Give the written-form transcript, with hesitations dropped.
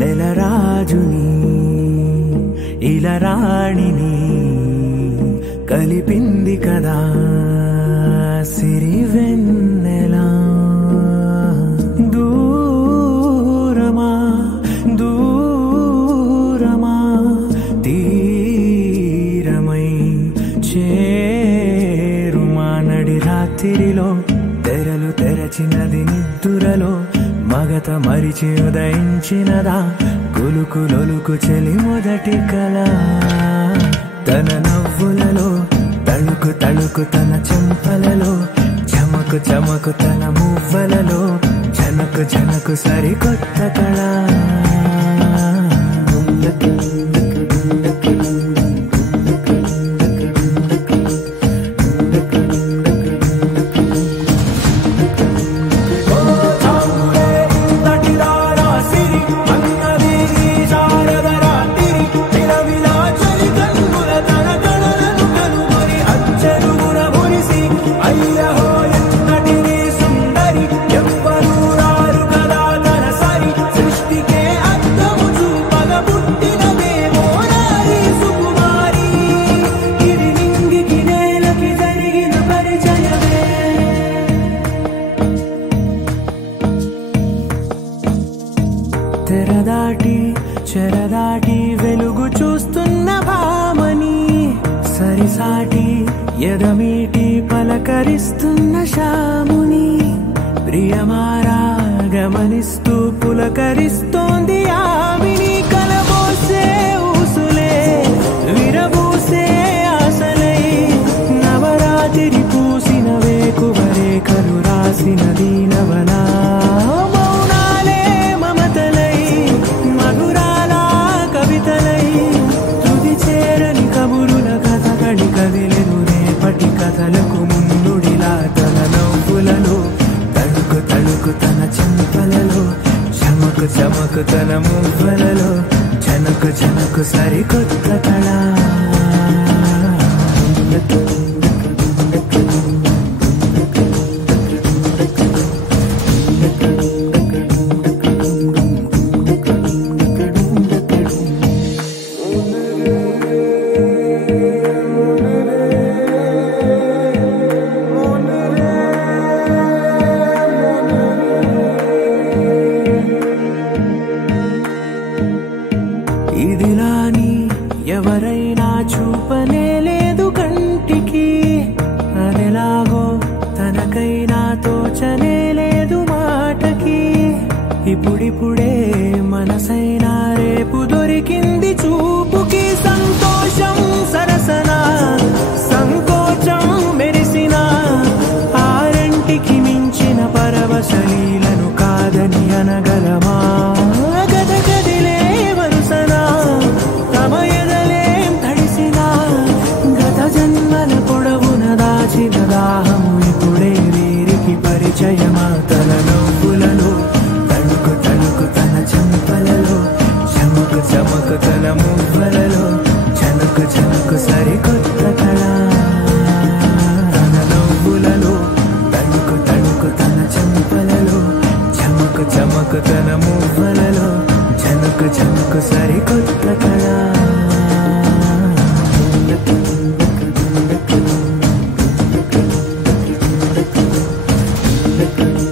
నెలరాజుని ఇలా రాణిని కలిపింది కదా సిరివెన్నెలా. దూరమా దూరమా తీరమై చేరుమా నడి రాత్రిలో తెరలు తెరచినది నిద్దురలో మగత మరిచి ఉదయించినదా కులుకులొలుకు చెలి మొదటి కళ. తన నవ్వులలో తళుకు తళుకు తన చెంపలలో చమకు చమకు తన మువ్వలలో జనకు జనకు సరికొత్త కళ. తెరదాటి చెరదాటి వెలుగు చూస్తున్న భామని సరిసాటి ఎదమీటి పలకరిస్తున్న శాముని ప్రియమారా గమనిస్తూ పులకరిస్తోంది ఆవిని. కలబోసే ఊసులే విరబూసే ఆశలై నవరాత్రి పూసిన వేకువరే కలు రాసిన దీనవనా. కదిలెను రేపటి కథలకు ముందుడిలా తన నవ్వులలో తడుకు తడుకు తన చెంపలలో చమకు చమకు తన మువ్వలలో జనకు జనకు సరికొత్త కళ. ఇదిలాని ఎవరైనా చూపనే లేదు కంటికి అదెలాగో తనకైనా తోచనే లేదు మాటకి. ఇప్పుడిప్పుడే మనసైనా రేపు దొరికింది చూపుకి. సంతోషం సరసన సంకోచం మెరిసిన ఆరంటికి మించిన పరవశలీలను కాదని అనగలమా. దాహము ఇప్పుడే వీరికి పరిచయమా. తన నవ్వులలో తణుకు తణుకు తన చెంపలలో చమకు చమకు తన మువ్వలలో జనకు జనకు సరికొత్త కళ. తన నవ్వులలో తణుకు తణుకు తన చెంపలలో చమకు చమకు తన మువ్వలలో జనకు జనకు సరికొత్త కళ. Thank you.